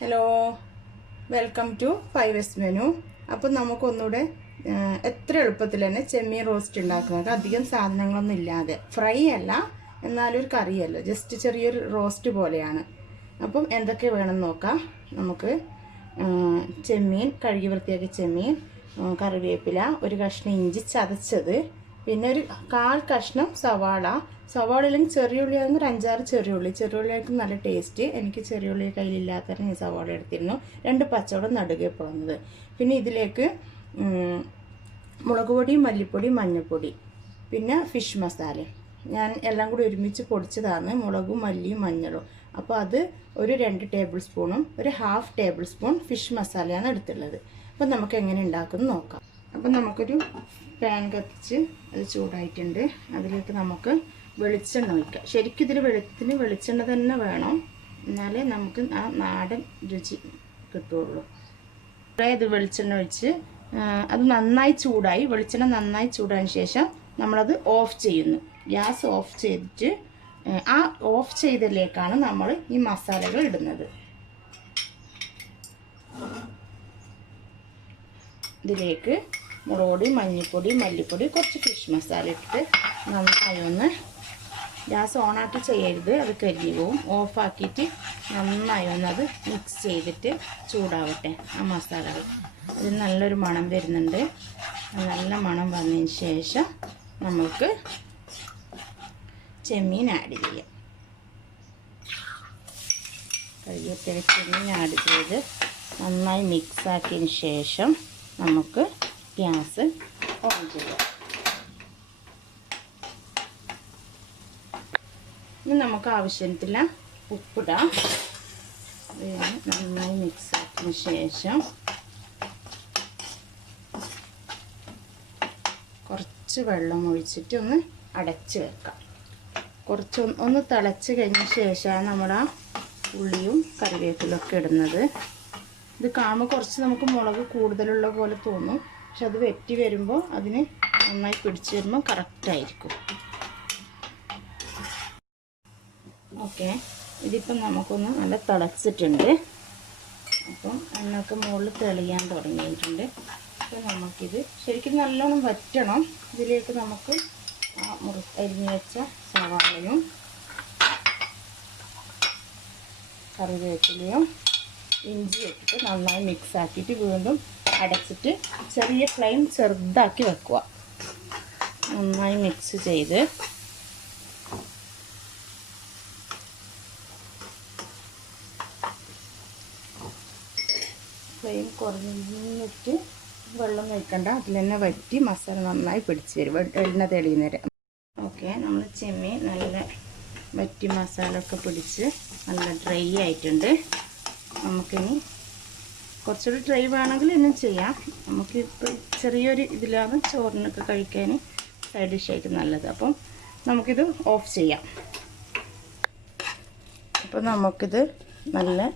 Hello, welcome to 5S menu. അപ്പോൾ നമുക്കൊന്നുകൂടെ എത്ര എളുപ്പത്തിൽ തന്നെ ചെമ്മീൻ റോസ്റ്റ് ഉണ്ടാക്കുന്നത്, അധികം സാധനങ്ങളൊന്നും ഇല്ലാതെ. ഫ്രൈ അല്ല, എന്നാലൊരു കറിയല്ല, ജസ്റ്റ് ചെറിയൊരു റോസ്റ്റ് പോലെയാണ്. അപ്പം എന്തൊക്കെ വേണമെന്ന് നോക്കാം. നമുക്ക് ചെമ്മീൻ, കഴുകി വൃത്തിയാക്കിയ ചെമ്മീൻ, കറിവേപ്പില, ഒരു കഷ്ണം ഇഞ്ചി ചതച്ചത്, പിന്നെ ഒരു 1/4 കഷ്ണം സവാള അല്ലെങ്കിൽ ചെറിയുള്ളി ആണെങ്കിൽ ഒരു 5-6 ചെറിയുള്ളിയായിരിക്കും നല്ല ടേസ്റ്റ്. എനിക്ക് ചെറിയുള്ളി കയ്യിലില്ലാത്ത ഞാൻ സവാള എടുത്തിരുന്നു. 2 പച്ചവടം നടുകെ പോകുന്നത്. പിന്നെ ഇതിലേക്ക് മുളക് പൊടി, മല്ലിപ്പൊടി, മഞ്ഞൾപ്പൊടി, പിന്നെ ഫിഷ് മസാല. ഞാൻ എല്ലാം കൂടി ഒരുമിച്ച് പൊടിച്ചതാണ്, മുളകും മല്ലിയും മഞ്ഞളും. അപ്പോൾ അത് ഒരു 2 ടേബിൾ സ്പൂണും ഒരു 1/2 ടേബിൾ സ്പൂൺ ഫിഷ് മസാലയാണ് എടുത്തുള്ളത്. അപ്പോൾ നമുക്ക് എങ്ങനെ ഉണ്ടാക്കുന്നത് നോക്കാം. അപ്പം നമുക്കൊരു പാൻ കത്തിച്ച് അത് ചൂടായിട്ടുണ്ട്. അതിലേക്ക് നമുക്ക് വെളിച്ചെണ്ണ ഒഴിക്കാം. ശരിക്കും ഇതിൽ വെളിച്ചെണ്ണ തന്നെ വേണം, എന്നാലേ നമുക്ക് ആ നാടൻ രുചി കിട്ടുള്ളൂ. ഇത് വെളിച്ചെണ്ണ ഒഴിച്ച് അത് നന്നായി ചൂടായി, വെളിച്ചെണ്ണ നന്നായി ചൂടായതിന് ശേഷം നമ്മളത് ഓഫ് ചെയ്യുന്നു. ഗ്യാസ് ഓഫ് ചെയ്തിട്ട് ആ ഓഫ് ചെയ്തതിലേക്കാണ് നമ്മൾ ഈ മസാലകൾ ഇടുന്നത്. ഇതിലേക്ക് മുളക് പൊടി, മഞ്ഞൾപ്പൊടി, മല്ലിപ്പൊടി, കുറച്ച് ഫിഷ് മസാല ഇട്ടിട്ട് നന്നായി ഒന്ന് ഗ്യാസ് ഓണാക്കി ചെയ്യരുത്, അത് കരിഞ്ഞു പോവും. ഓഫാക്കിയിട്ട് നന്നായി ഒന്ന് അത് മിക്സ് ചെയ്തിട്ട് ചൂടാവട്ടെ ആ മസാലകൾ. അതിന് നല്ലൊരു മണം വരുന്നുണ്ട്. നല്ല മണം വന്നതിന് ശേഷം നമുക്ക് ചെമ്മീൻ ആഡ് ചെയ്യാം. കഴുകിയ ചെമ്മീൻ ആഡ് ചെയ്ത് നന്നായി മിക്സ് ആക്കിയതിന് ശേഷം നമുക്ക് ഗ്യാസ് ഓൺ ചെയ്യാം. ഇനി നമുക്ക് ആവശ്യത്തിനുള്ള ഉപ്പിടാം. നന്നായി മിക്സ് ആക്കിയതിന് ശേഷം കുറച്ച് വെള്ളം ഒഴിച്ചിട്ട് ഒന്ന് അടച്ച് വെക്കാം. ഒന്ന് തിളച്ച് കഴിഞ്ഞ ശേഷമാണ് നമ്മുടെ ഉള്ളിയും കറിവേപ്പിലൊക്കെ ഇടുന്നത്. ഇത് കാണുമ്പോൾ കുറച്ച് നമുക്ക് മുളക് കൂടുതലുള്ള പോലെ തോന്നും, പക്ഷെ അത് വെറ്റി വരുമ്പോൾ അതിന് നന്നായി പിടിച്ച് വരുമ്പോൾ കറക്റ്റായിരിക്കും. ഓക്കെ, ഇതിപ്പം നമുക്കൊന്ന് നല്ല തിളച്ചിട്ടുണ്ട്. അപ്പം എണ്ണയൊക്കെ മുകളിൽ തെളിയാൻ തുടങ്ങിയിട്ടുണ്ട്. അപ്പം നമുക്കിത് ശരിക്കും നല്ലോണം വറ്റണം. ഇതിലേക്ക് നമുക്ക് അരിഞ്ഞ് വെച്ച സവാളയും കറിവേപ്പിലയും ഇഞ്ചി ഇട്ടിട്ട് നന്നായി മിക്സ് ആക്കിയിട്ട് വീണ്ടും അടച്ചിട്ട് ചെറിയ ഫ്ലെയിം ചെറുതാക്കി വെക്കുക. നന്നായി മിക്സ് ചെയ്ത് ഫ്ലെയിം കുറഞ്ഞിട്ട് വെള്ളം ഒഴിക്കണ്ട, അതിൽ തന്നെ വറ്റി മസാല നന്നായി പിടിച്ച് വരും, എണ്ണ തെളിയുന്നേരം. ഓക്കെ, നമ്മൾ ചെമ്മീൻ നല്ല വറ്റി മസാല ഒക്കെ പിടിച്ച് നല്ല ഡ്രൈ ആയിട്ടുണ്ട്. നമുക്കിനി കുറച്ചുകൂടി ഡ്രൈ വേണമെങ്കിൽ ഇന്നും ചെയ്യാം. നമുക്കിപ്പോൾ ചെറിയൊരു ഇതിലാണ് ചോറിനൊക്കെ കഴിക്കാൻ സൈഡ് ഡിഷായിട്ട് നല്ലത്. അപ്പം നമുക്കിത് ഓഫ് ചെയ്യാം. അപ്പോൾ നമുക്കിത് നല്ല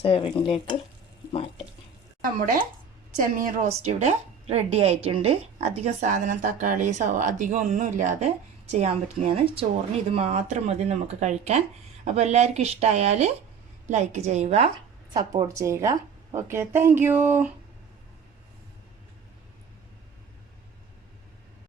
സേവിങ്ങിലേക്ക് മാറ്റാം. നമ്മുടെ ചെമ്മീൻ റോസ്റ്റ് ഇവിടെ റെഡി ആയിട്ടുണ്ട്. അധികം സാധനം തക്കാളി അധികം ഒന്നുമില്ലാതെ ചെയ്യാൻ പറ്റുന്നതാണ്. ചോറിന് ഇത് മാത്രം മതി നമുക്ക് കഴിക്കാൻ. അപ്പോൾ എല്ലാവർക്കും ഇഷ്ടമായാൽ ലൈക്ക് ചെയ്യുക, സപ്പോർട്ട് ചെയ്യുക. Okay, thank you.